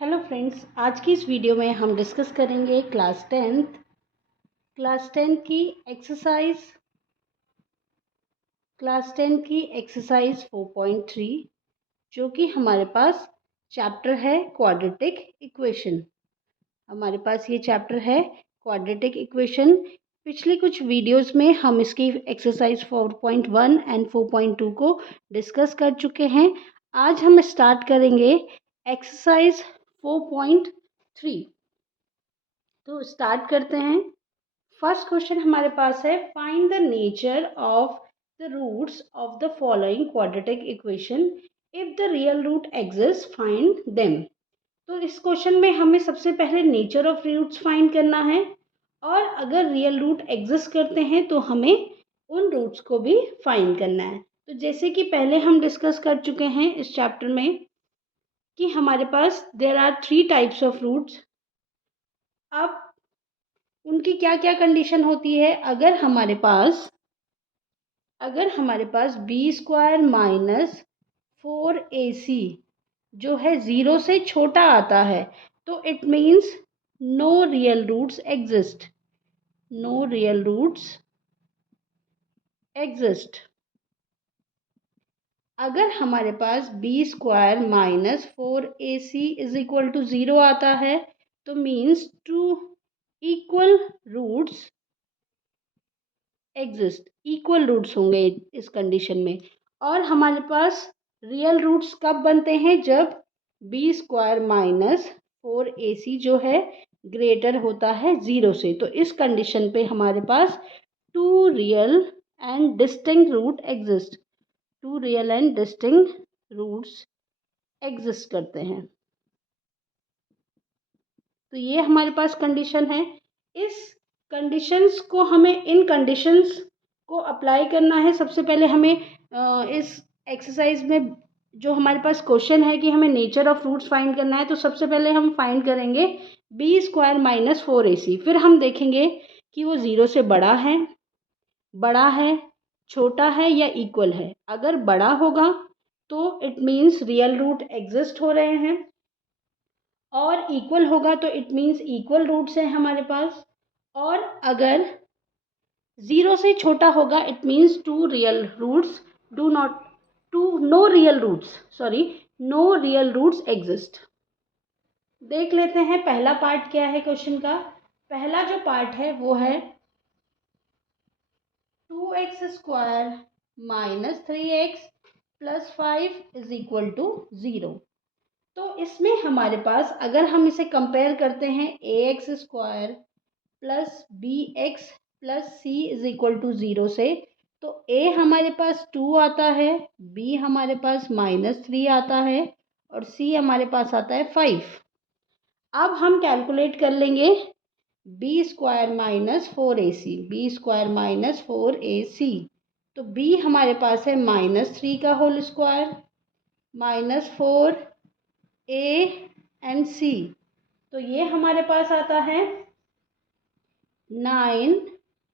Hello friends, आज की इस वीडियो में हम डिस्कस करेंगे क्लास टेंथ की एक्सरसाइज 4.3 जो कि हमारे पास चैप्टर है क्वाड्रेटिक इक्वेशन। हमारे पास ये चैप्टर है क्वाड्रेटिक इक्वेशन। पिछली कुछ वीडियोस में हम इसकी एक्सरसाइज 4.1 एंड 4.2 को डिस्कस कर चुके हैं। आज हम स्टार्ट करेंगे एक्सरसाइज 4.3। तो स्टार्ट करते हैं। फर्स्ट क्वेश्चन हमारे पास है, find the nature of the roots of the following quadratic equation, if the real root exist find them. तो इस क्वेश्चन में हमें सबसे पहले नेचर ऑफ रूट्स फाइंड करना है और अगर रियल रूट एग्जिस्ट करते हैं तो हमें उन रूट्स को भी फाइंड करना है। तो जैसे कि पहले हम डिस्कस कर चुके हैं इस चैप्टर में कि हमारे पास there are 3 types of roots. अब उनकी क्या क्या कंडीशन होती है। अगर हमारे पास बी स्क्वायर माइनस 4ac जो है 0 से छोटा आता है तो it means no real roots exist. अगर हमारे पास B square minus 4ac is equal to 0 आता है तो means 2 equal roots exist, equal roots होंगे इस कंडीशन में। और हमारे पास रियल रूट्स कब बनते हैं, जब बी स्क्वायर माइनस 4ac जो है ग्रेटर होता है 0 से। तो इस कंडीशन पे हमारे पास two real and distinct roots exist करते हैं। तो ये हमारे पास कंडीशन है। इन कंडीशंस को अप्लाई करना है। सबसे पहले हमें इस एक्सरसाइज में जो हमारे पास क्वेश्चन है कि हमें नेचर ऑफ रूट्स फाइंड करना है, तो सबसे पहले हम फाइंड करेंगे बी स्क्वायर माइनस 4ac। फिर हम देखेंगे कि वो 0 से बड़ा है, छोटा है या इक्वल है। अगर बड़ा होगा तो it means real root exist हो रहे हैं और इक्वल होगा तो इट मीन्स इक्वल रूट्स हैं हमारे पास। और अगर 0 से छोटा होगा it means no real roots exist. देख लेते हैं पहला पार्ट क्या है क्वेश्चन का। पहला जो पार्ट है वो है 2x square minus 3x plus 5 is equal to 0। तो इसमें हमारे पास अगर हम इसे कंपेयर करते हैं ax square plus bx plus c is equal to 0 से, तो a हमारे पास 2 आता है, b हमारे पास -3 आता है और c हमारे पास आता है 5। अब हम कैलकुलेट कर लेंगे b स्क्वायर माइनस 4ac। तो b हमारे पास है -3 का whole square -4 a and c। तो ये हमारे पास आता है 9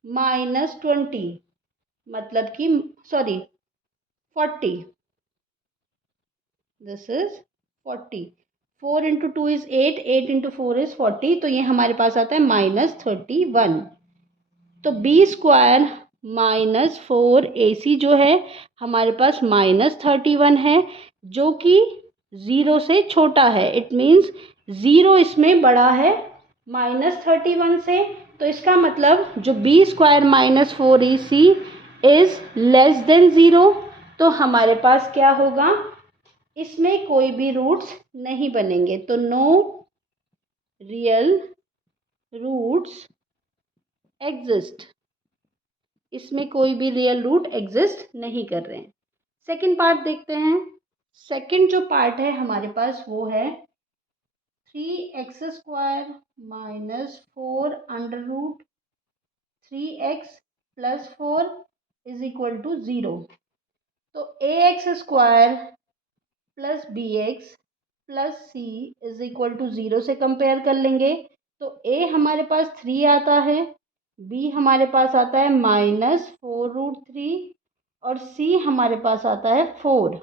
माइनस 20 मतलब कि 40। This is 40। 4 into 2 is 8, 8 into 4 is 40। तो ये हमारे पास आता है -31। तो बी स्क्वायर माइनस 4ac जो है हमारे पास -31 है जो कि 0 से छोटा है। इट मीन्स 0 इसमें बड़ा है -31 से। तो इसका मतलब जो B square minus 4ac is less than 0। तो हमारे पास क्या होगा, इसमें कोई भी रूट्स नहीं बनेंगे। तो नो रियल रूट्स एग्जिस्ट, इसमें कोई भी रियल रूट एग्जिस्ट नहीं कर रहे हैं। सेकंड पार्ट देखते हैं। सेकंड जो पार्ट है हमारे पास वो है 3x square minus 4 under root 3x plus 4 is equal to 0। तो ax square plus bx plus c is equal to 0 से कंपेयर कर लेंगे। तो a हमारे पास 3 आता है, b हमारे पास आता है -4√3 और c हमारे पास आता है 4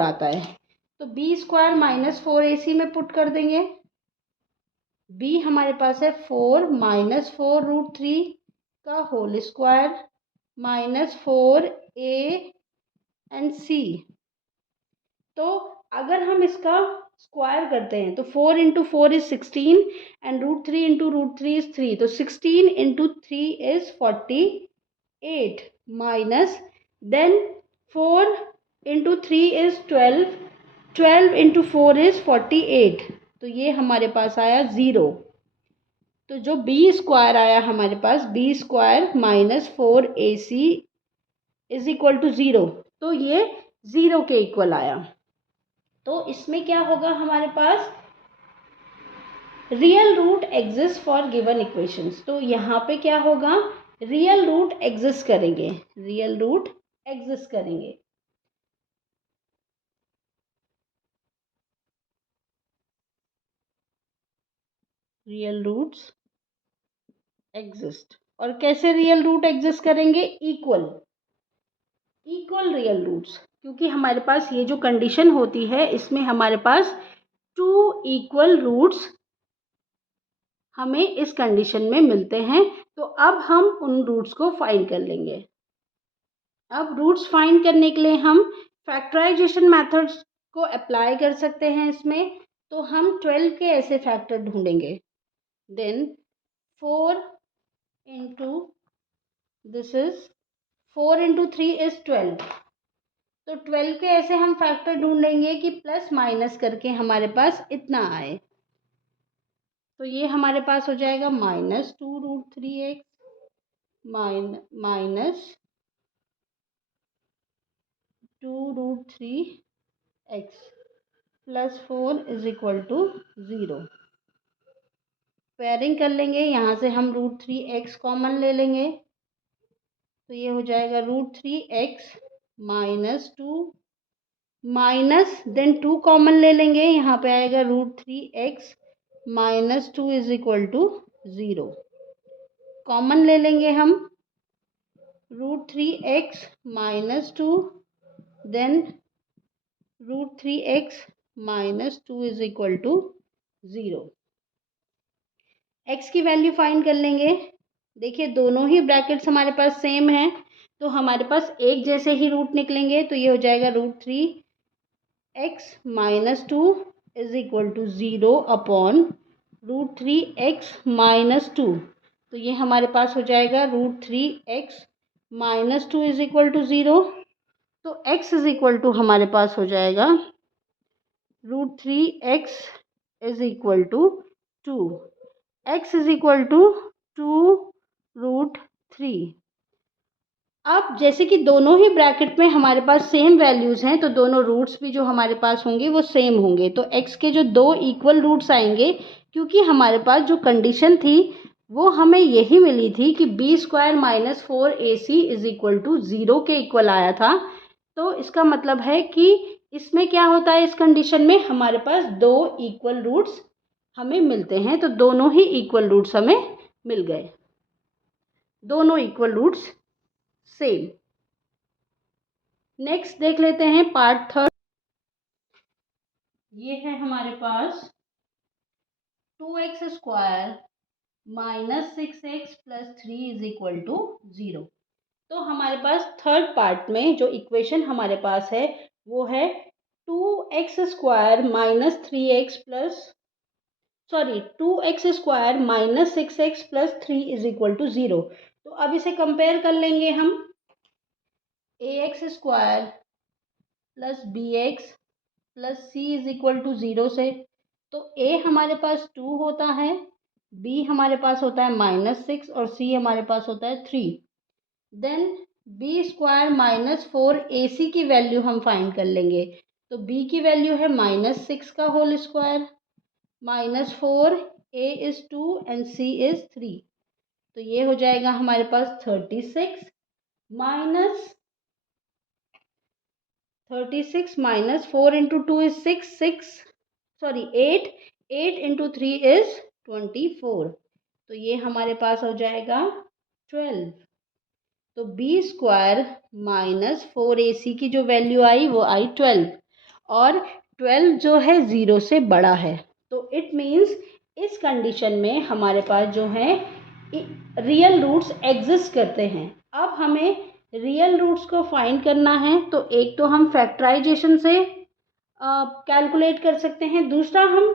आता है। तो बी स्क्वायर माइनस 4ac में पुट कर देंगे। बी हमारे पास है 4 माइनस 4√3 का होल स्क्वायर माइनस 4a&c। तो अगर हम इसका स्क्वायर करते हैं तो 4 into 4 is 16 and √3 into √3 is 3, तो 16 into 3 is 48 minus then 4 into 3 is 12, 12 into 4 is 48, तो ये हमारे पास आया 0। तो जो बी स्क्वायर आया हमारे पास, B square minus 4ac is equal to 0, तो ये 0 के इक्वल आया। तो इसमें क्या होगा हमारे पास, real root exist for given equations. तो यहाँ पे क्या होगा, रियल रूट एग्जिस्ट करेंगे, रियल रूट एग्जिस्ट करेंगे। रियल रूट्स एग्जिस्ट, और कैसे रियल रूट एग्जिस्ट करेंगे, इक्वल रियल रूट्स, क्योंकि हमारे पास ये जो कंडीशन होती है इसमें हमारे पास 2 इक्वल रूट्स हमें इस कंडीशन में मिलते हैं। तो अब हम उन रूट्स को फाइंड कर लेंगे। अब रूट्स फाइंड करने के लिए हम फैक्टराइजेशन मेथड्स को अप्लाई कर सकते हैं इसमें। तो हम 12 के ऐसे फैक्टर ढूंढेंगे। Then 4 into this is 4 into 3 is 12। तो 12 के ऐसे हम फैक्टर ढूंढेंगे कि प्लस माइनस करके हमारे पास इतना आए। तो ये हमारे पास हो जाएगा minus 2√3x minus 2√3x plus 4 is equal to 0। Pairing कर लेंगे, यहाँ से हम √3x कॉमन ले लेंगे, तो ये हो जाएगा √3x minus 2 minus then 2 common ले लेंगे, यहाँ पे आएगा √3x minus 2 is equal to 0। Common ले लेंगे हम √3x minus 2 then √3x minus 2 is equal to 0। x की वैल्यू फाइंड कर लेंगे। देखिए दोनों ही ब्रैकेट्स हमारे पास सेम हैं, तो हमारे पास एक जैसे ही रूट निकलेंगे। तो ये हो जाएगा √3x minus 2 is equal to 0 upon √3x minus 2। तो ये हमारे पास हो जाएगा √3x minus 2 is equal to 0। तो x इज इक्वल टू हमारे पास हो जाएगा √3x is equal to 2, x is equal to 2√3। अब जैसे कि दोनों ही ब्रैकेट में हमारे पास सेम वैल्यूज़ हैं, तो दोनों रूट्स भी जो हमारे पास होंगे वो सेम होंगे। तो x के जो 2 इक्वल रूट्स आएंगे, क्योंकि हमारे पास जो कंडीशन थी वो हमें यही मिली थी कि B square minus 4ac is equal to 0 के इक्वल आया था। तो इसका मतलब है कि इसमें क्या होता है, इस कंडीशन में हमारे पास 2 इक्वल रूट्स हमें मिलते हैं। तो दोनों ही इक्वल रूट्स हमें मिल गए, दोनों इक्वल रूट्स सेम। नेक्स्ट देख लेते हैं पार्ट थर्ड। ये है हमारे पास 2x square minus 6x plus 3 is equal to 0। तो हमारे पास थर्ड पार्ट में जो इक्वेशन हमारे पास है वो है 2x square minus 3x plus 2x square minus 6x plus 3 is equal to 0। तो अब इसे कंपेयर कर लेंगे हम, ax square plus bx plus c is equal to 0 से। तो a हमारे पास 2 होता है, b हमारे पास होता है -6 और c हमारे पास होता है 3। Then b square minus 4ac की वैल्यू हम फाइंड कर लेंगे। तो b की वैल्यू है -6 का whole square -4, a is 2 and c is 3। तो ये हो जाएगा हमारे पास 36 minus 4 into 2 is 8 into 3 is 24। तो ये हमारे पास हो जाएगा 12। तो बी स्क्वायर माइनस 4ac की जो वैल्यू आई वो आई 12, और 12 जो है 0 से बड़ा है, तो इट मीन्स इस कंडीशन में हमारे पास जो है रियल रूट्स एग्जिस्ट करते हैं। अब हमें रियल रूट्स को फाइंड करना है, तो एक तो हम फैक्टराइजेशन से कैलकुलेट कर सकते हैं, दूसरा हम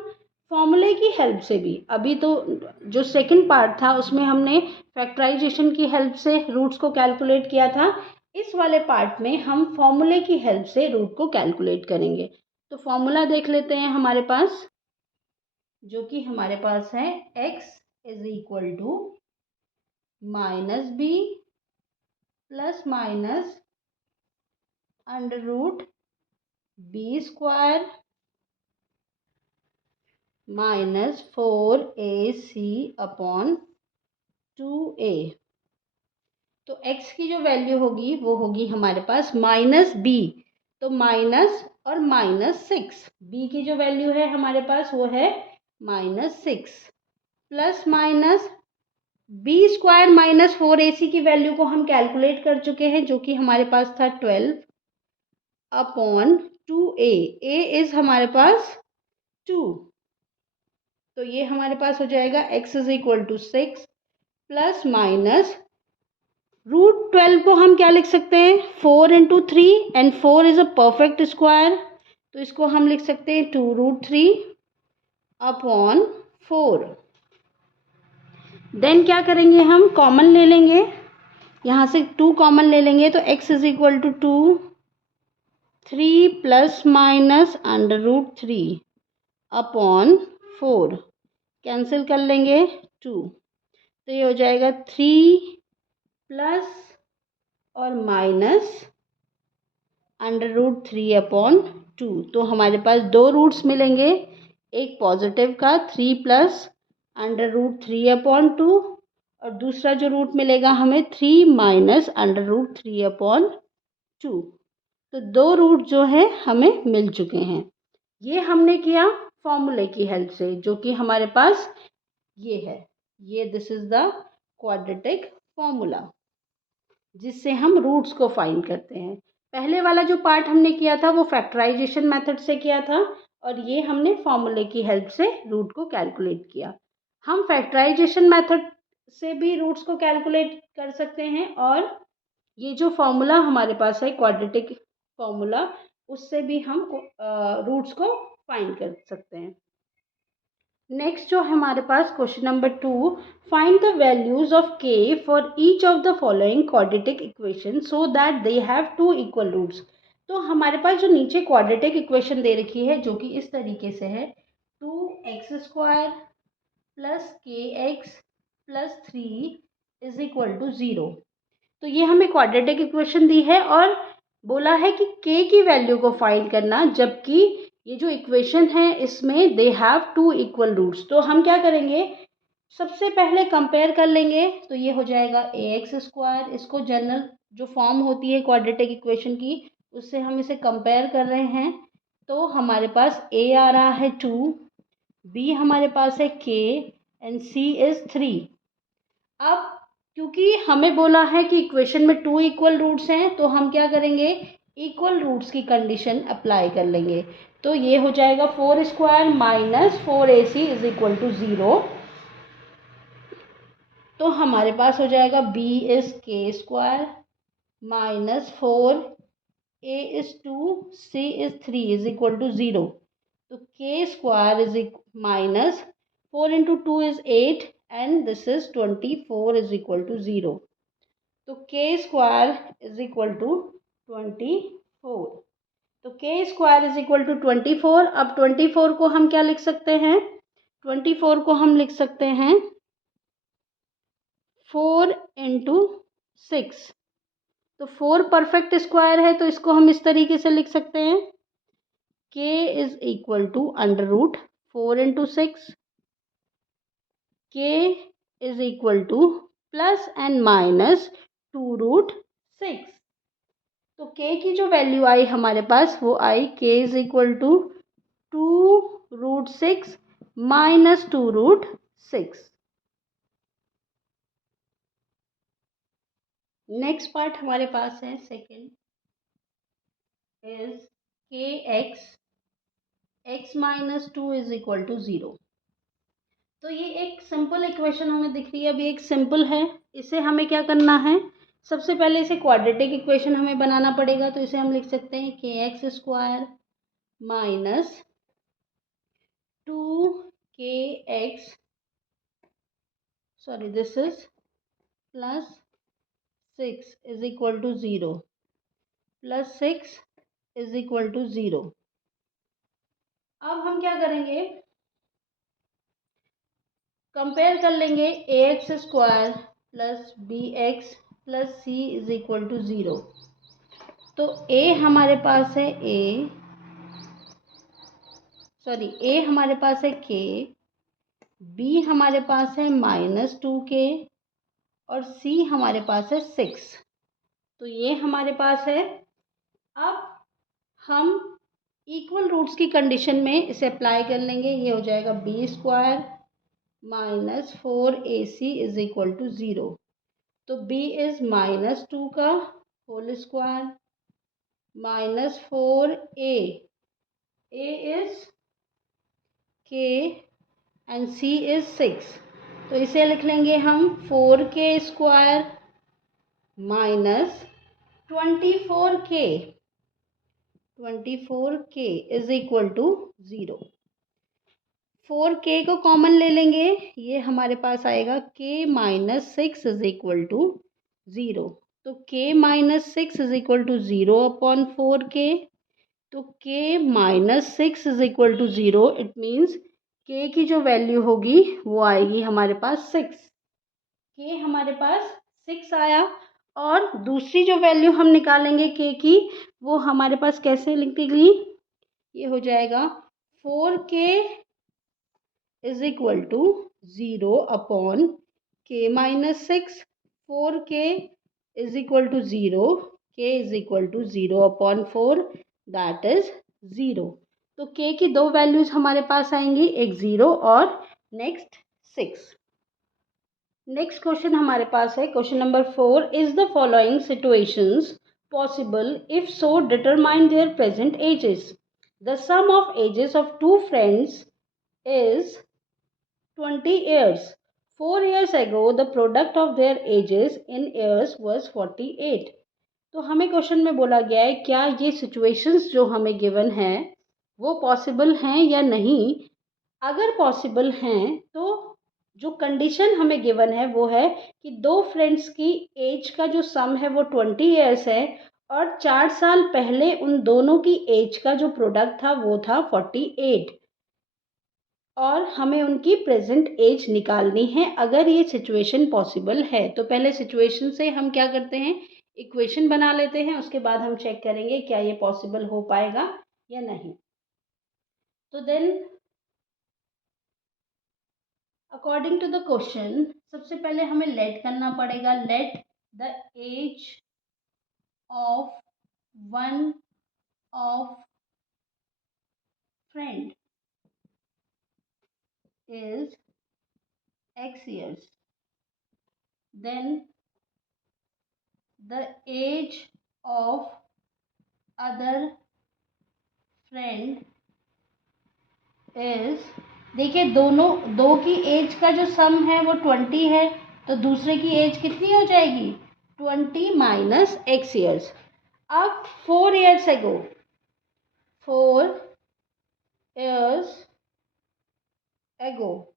फॉर्मूले की हेल्प से भी। अभी तो जो सेकंड पार्ट था उसमें हमने फैक्टराइजेशन की हेल्प से रूट्स को कैलकुलेट किया था, इस वाले पार्ट में हम फॉर्मूले की हेल्प से रूट को कैलकुलेट करेंगे। तो फॉर्मूला देख लेते हैं हमारे पास, जो कि हमारे पास है x is equal to minus b plus minus under root b square minus 4ac upon 2a। तो x की जो वैल्यू होगी वो होगी हमारे पास माइनस b, तो माइनस और -6, b की जो वैल्यू है हमारे पास वो है -6, plus minus b square minus 4ac की वैल्यू को हम कैलकुलेट कर चुके हैं, जो कि हमारे पास था 12 अपॉन 2a। a इज हमारे पास 2, तो ये हमारे पास हो जाएगा x is equal to 6 plus minus root 12 को हम क्या लिख सकते हैं 4 into 3, and 4 is a perfect square, तो इसको हम लिख सकते हैं 2√3 अपॉन 4। देन क्या करेंगे, हम कॉमन ले लेंगे, यहाँ से 2 कॉमन ले लेंगे, तो x is equal to 2, 3 plus minus √3 upon 4, cancel कर लेंगे 2, तो ये हो जाएगा 3 प्लस और माइनस √3 अपॉन 2। तो हमारे पास दो रूट्स मिलेंगे, एक पॉजिटिव का 3 प्लस √3 अपॉन 2, और दूसरा जो रूट मिलेगा हमें 3 माइनस √3 अपॉन 2। तो दो रूट जो है हमें मिल चुके हैं। ये हमने किया फॉर्मूले की हेल्प से, जो कि हमारे पास ये है, ये this is the quadratic formula, जिससे हम रूट्स को फाइंड करते हैं। पहले वाला जो पार्ट हमने किया था वो फैक्टराइजेशन मेथड से किया था, और ये हमने फॉर्मूले की हेल्प से रूट को कैलकुलेट किया। हम फैक्टराइजेशन मेथड से भी रूट्स को कैलकुलेट कर सकते हैं, और ये जो फॉर्मूला हमारे पास है क्वाड्रेटिक फॉर्मूला, उससे भी हम रूट्स को फाइंड कर सकते हैं। नेक्स्ट जो है हमारे पास question number 2, find the values of k for each of the following quadratic equation so that they have two equal roots. तो हमारे पास जो नीचे क्वाड्रेटिक इक्वेशन दे रखी है, जो कि इस तरीके से है 2x² plus kx plus 3 is equal to 0। तो ये हमें क्वाड्रेटिक इक्वेशन दी है और बोला है कि k की वैल्यू को फाइंड करना, जबकि ये जो इक्वेशन है इसमें they have two equal roots. तो हम क्या करेंगे, सबसे पहले कंपेयर कर लेंगे, तो ये हो जाएगा ax², इसको जनरल जो फॉर्म होती है क्वाड्रेटिक इक्वेशन की उससे हम इसे कंपेयर कर रहे हैं। तो हमारे पास a आ रहा है 2, b हमारे पास है k, एंड c इज 3। अब क्योंकि हमें बोला है कि इक्वेशन में 2 इक्वल रूट्स हैं, तो हम क्या करेंगे, इक्वल रूट्स की कंडीशन अप्लाई कर लेंगे। तो ये हो जाएगा 4² minus 4ac is equal to 0। तो हमारे पास हो जाएगा b is k² minus 4, a is 2, c is 3 is equal to 0। तो k² is minus 4 into 2 is 8, and this is 24 is equal to 0। तो k² इज इक्वल टू 24। तो k² is equal to 24। अब 24 को हम क्या लिख सकते हैं, 24 को हम लिख सकते हैं 4 इंटू 6। तो 4 परफेक्ट स्क्वायर है, तो इसको हम इस तरीके से लिख सकते हैं k is equal to √4 into 6, k is equal to plus and minus 2√6। तो k की जो वैल्यू आई हमारे पास वो आई k is equal to 2√6 minus 2√6। Next part हमारे पास है second is kx x minus 2 is equal to 0। तो ये एक सिंपल इक्वेशन हमें दिख रही है, अभी एक सिंपल है। इसे हमें क्या करना है, सबसे पहले इसे क्वाड्रेटिक इक्वेशन हमें बनाना पड़ेगा। तो इसे हम लिख सकते हैं k x square minus 2kx, sorry this is plus 6 is equal to 0, plus 6 is equal to 0। अब हम क्या करेंगे, कंपेयर कर लेंगे a x square plus b x plus c is equal to 0। तो ए हमारे पास है ए हमारे पास है के, बी हमारे पास है -2k और सी हमारे पास है 6। तो ये हमारे पास है। अब हम इक्वल रूट्स की कंडीशन में इसे अप्लाई कर लेंगे। ये हो जाएगा b square minus 4ac is equal to 0। तो b इज -2 का whole square minus 4a, a is k and c is 6। तो इसे लिख लेंगे हम 4k square minus 24k is equal to 0। 4k को कॉमन ले लेंगे, ये हमारे पास आएगा k minus 6 is equal to 0। तो k minus 6 is equal to 0 upon 4k। तो k minus 6 is equal to 0, it means k की जो वैल्यू होगी वो आएगी हमारे पास 6। k हमारे पास 6 आया। और दूसरी जो वैल्यू हम निकालेंगे k की, वो हमारे पास कैसे लिखेगी, ये हो जाएगा 4k is equal to 0 upon k minus 6। 4k is equal to 0, k is equal to 0 upon 4, that is 0। तो k की दो वैल्यूज हमारे पास आएंगी, एक 0 और नेक्स्ट 6। नेक्स्ट क्वेश्चन हमारे पास है question number 4। Is the following situations possible, if so determine their present ages. The sum of ages of two friends is 20 years. 4 years ago, the product of their ages in years was 48. तो हमें question में बोला गया है क्या ये situations जो हमें गिवन है वो पॉसिबल हैं या नहीं। अगर पॉसिबल हैं तो जो कंडीशन हमें गिवन है वो है कि दो फ्रेंड्स की एज का जो सम है वो 20 ईयर्स है और 4 साल पहले उन दोनों की एज का जो प्रोडक्ट था वो था 48 और हमें उनकी प्रेजेंट एज निकालनी है। अगर ये सिचुएशन पॉसिबल है तो पहले सिचुएशन से हम क्या करते हैं, इक्वेशन बना लेते हैं, उसके बाद हम चेक करेंगे क्या ये पॉसिबल हो पाएगा या नहीं। तो then according to the question सबसे पहले हमें लेट करना पड़ेगा। Let the age of one of friend is x years, then the age of other friend is, देखिए दोनों दो की एज का जो सम है वो 20 है, तो दूसरे की एज कितनी हो जाएगी 20 माइनस एक्स ईयर्स। अब 4 ईयर्स एगो, 4 years ago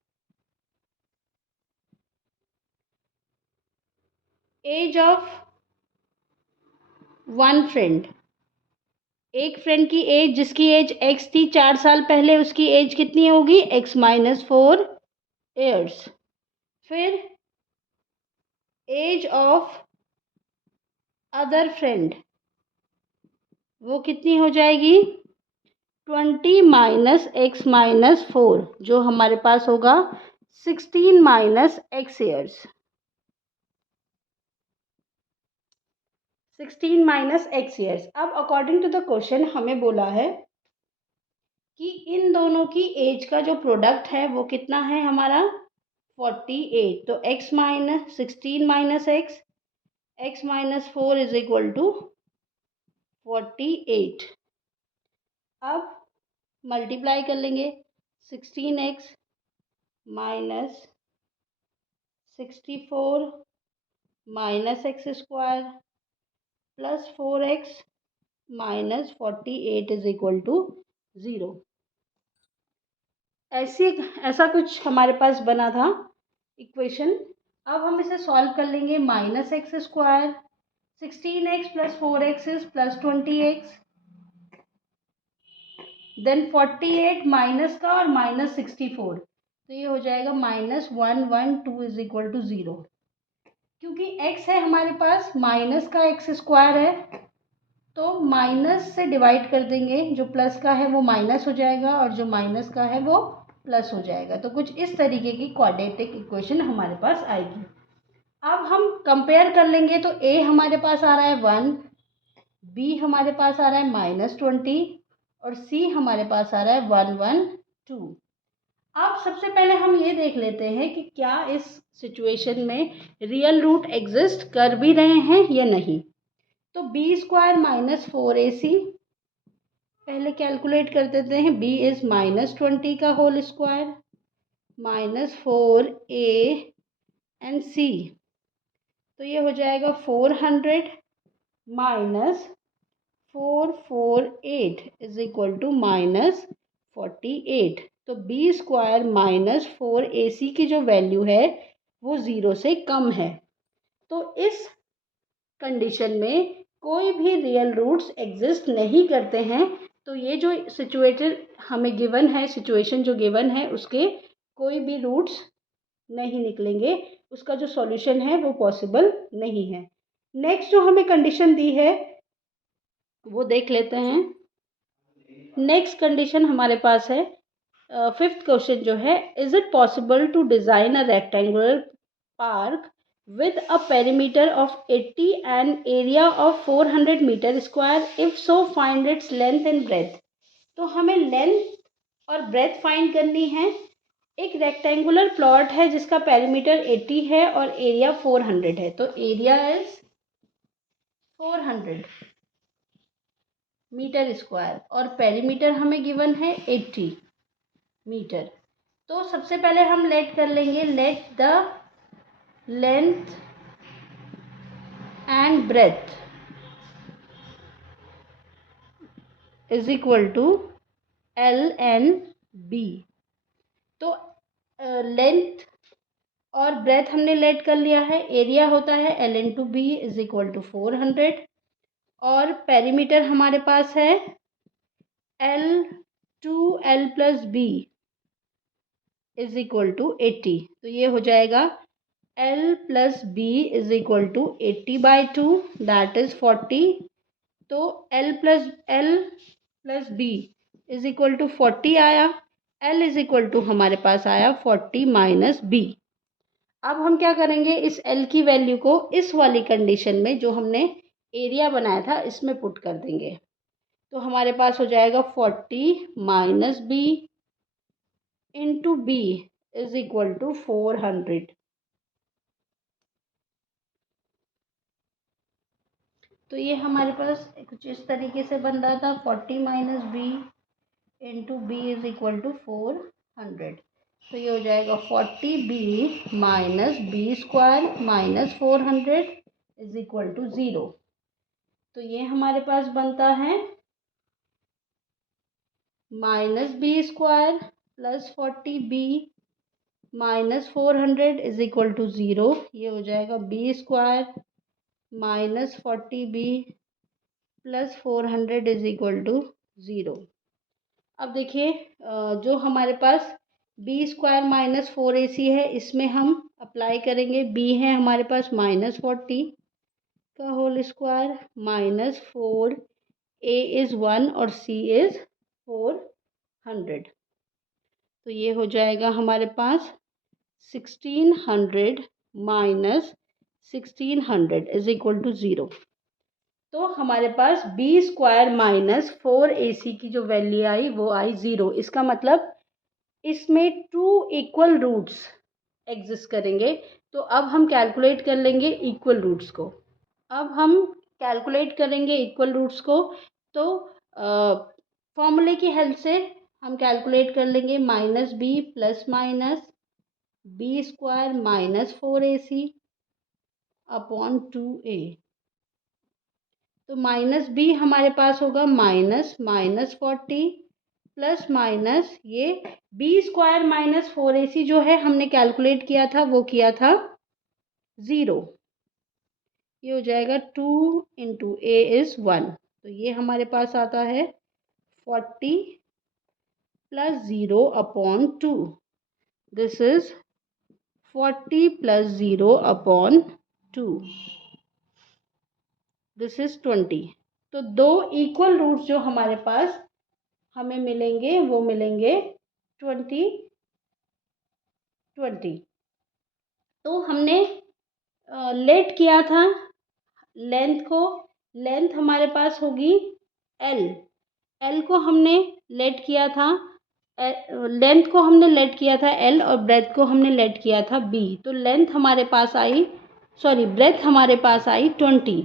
age of one friend, एक फ्रेंड की एज जिसकी एज एक्स थी 4 साल पहले, उसकी एज कितनी होगी एक्स माइनस 4 ईयर्स। फिर एज ऑफ अदर फ्रेंड वो कितनी हो जाएगी 20 माइनस एक्स माइनस 4, जो हमारे पास होगा 16 minus x years, 16 minus x years. अब अकॉर्डिंग टू द क्वेश्चन हमें बोला है कि इन दोनों की एज का जो प्रोडक्ट है वो कितना है हमारा 48। तो x minus 16 minus x minus 4 is equal to 48। अब मल्टीप्लाई कर लेंगे 16x minus 64 minus x square plus 4x minus 48 is equal to 0। ऐसा कुछ हमारे पास बना था इक्वेशन। अब हम इसे सॉल्व कर लेंगे। Minus x square 16x plus 4x is plus 20x, then 48 minus का और माइनस 64, तो ये हो जाएगा माइनस 112 इज इक्वल टू 0। क्योंकि x है हमारे पास, माइनस का एक्स स्क्वायर है, तो माइनस से डिवाइड कर देंगे, जो प्लस का है वो माइनस हो जाएगा और जो माइनस का है वो प्लस हो जाएगा। तो कुछ इस तरीके की क्वाड्रेटिक इक्वेशन हमारे पास आएगी। अब हम कंपेयर कर लेंगे तो a हमारे पास आ रहा है 1, b हमारे पास आ रहा है -20 और c हमारे पास आ रहा है 112। अब सबसे पहले हम ये देख लेते हैं कि क्या इस सिचुएशन में रियल रूट एग्जिस्ट कर भी रहे हैं या नहीं। तो बी स्क्वायर माइनस 4ac पहले कैलकुलेट कर देते हैं। b इज -20 का whole square minus 4a and c, तो ये हो जाएगा 400 माइनस 448 इज इक्वल टू -48। तो बी स्क्वायर माइनस 4ac की जो वैल्यू है वो 0 से कम है। तो इस कंडीशन में कोई भी रियल रूट्स एग्जिस्ट नहीं करते हैं। तो ये जो सिचुएटेड हमें गिवन है, सिचुएशन जो गिवन है, उसके कोई भी रूट्स नहीं निकलेंगे, उसका जो सॉल्यूशन है वो पॉसिबल नहीं है। नेक्स्ट जो हमें कंडीशन दी है वो देख लेते हैं। नेक्स्ट कंडीशन हमारे पास है, फिफ्थ क्वेश्चन जो है, is it possible to design a rectangular park with a perimeter of 80 and area of 400 meter square, if so find its length and breadth। तो हमें लेंथ और ब्रेथ फाइंड करनी है। एक रेक्टेंगुलर प्लॉट है जिसका पेरीमीटर 80 है और एरिया 400 है, तो एरिया इज 400 मीटर स्क्वायर और पेरीमीटर हमें गिवन है 80 मीटर। तो सबसे पहले हम लेट कर लेंगे, let the length and breadth is equal to l n b. तो लेंथ और ब्रेथ हमने लेट कर लिया है। एरिया होता है l into b is equal to 400 और पेरीमीटर हमारे पास है l two l plus b is equal to 80। तो ये हो जाएगा l plus b is equal to 80/2 that is 40। तो l plus b is equal to 40 आया। एल इज इक्वल टू हमारे पास आया 40 माइनस बी। अब हम क्या करेंगे, इस एल की वैल्यू को इस वाली कंडीशन में जो हमने एरिया बनाया था इसमें पुट कर देंगे। तो हमारे पास हो जाएगा 40 minus b into b is equal to 400। तो ये हमारे पास कुछ इस तरीके से बन रहा था, 40 minus b into b is equal to 400। तो ये हो जाएगा 40b minus b square minus 400 is equal to 0। तो ये हमारे पास बनता है minus b square plus 40b minus 400 is equal to 0। ये हो जाएगा b square minus 40b plus 400 is equal to 0। अब देखिए, जो हमारे पास बी स्क्वायर माइनस 4ac है इसमें हम अप्लाई करेंगे। बी है हमारे पास -40 का whole square minus 4, a is 1 और सी इज़ 400। तो ये हो जाएगा हमारे पास 1600 माइनस 1600 इज इक्वल टू 0। तो हमारे पास बी स्क्वायर माइनस 4ac की जो वैल्यू आई वो आई 0। इसका मतलब इसमें 2 इक्वल रूट्स एग्जिस्ट करेंगे। तो अब हम कैलकुलेट कर लेंगे इक्वल रूट्स को। अब हम कैलकुलेट करेंगे इक्वल रूट्स को। तो फॉर्मूले की हेल्प से हम कैलकुलेट कर लेंगे minus b plus minus b square minus 4ac upon 2a। तो माइनस बी हमारे पास होगा माइनस 40 प्लस माइनस ये बी स्क्वायर माइनस 4ac जो है हमने कैलकुलेट किया था वो किया था 0। ये हो जाएगा 2 इंटू ए इज़ 1। तो ये हमारे पास आता है 40 plus 0 upon 2। This is 40 plus 0 upon 2। This is 20। तो दो इक्वल रूट्स जो हमारे पास हमें मिलेंगे वो मिलेंगे 20 20। तो हमने लेट किया था लेंथ को। लेंथ हमारे पास होगी एल। एल को हमने लेट किया था लेंथ को हमने लेट किया था एल और ब्रेथ को हमने लेट किया था बी। तो लेंथ हमारे पास आई ब्रेथ हमारे पास आई 20।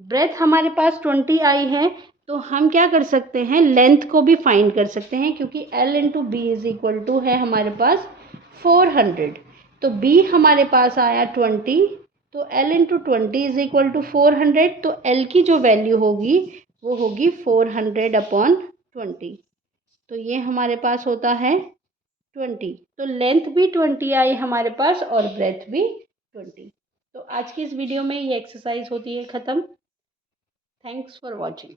ब्रेथ हमारे पास 20 आई है। तो हम क्या कर सकते हैं लेंथ को भी फाइंड कर सकते हैं क्योंकि l into b is equal to है हमारे पास 400। तो बी हमारे पास आया 20। तो l into 20 is equal to 400। तो एल की जो वैल्यू होगी वो होगी 400 अपॉन 20। तो ये हमारे पास होता है 20। तो लेंथ भी 20 आई हमारे पास और ब्रेथ भी 20। तो आज की इस वीडियो में ये एक्सरसाइज होती है ख़त्म। Thanks for watching.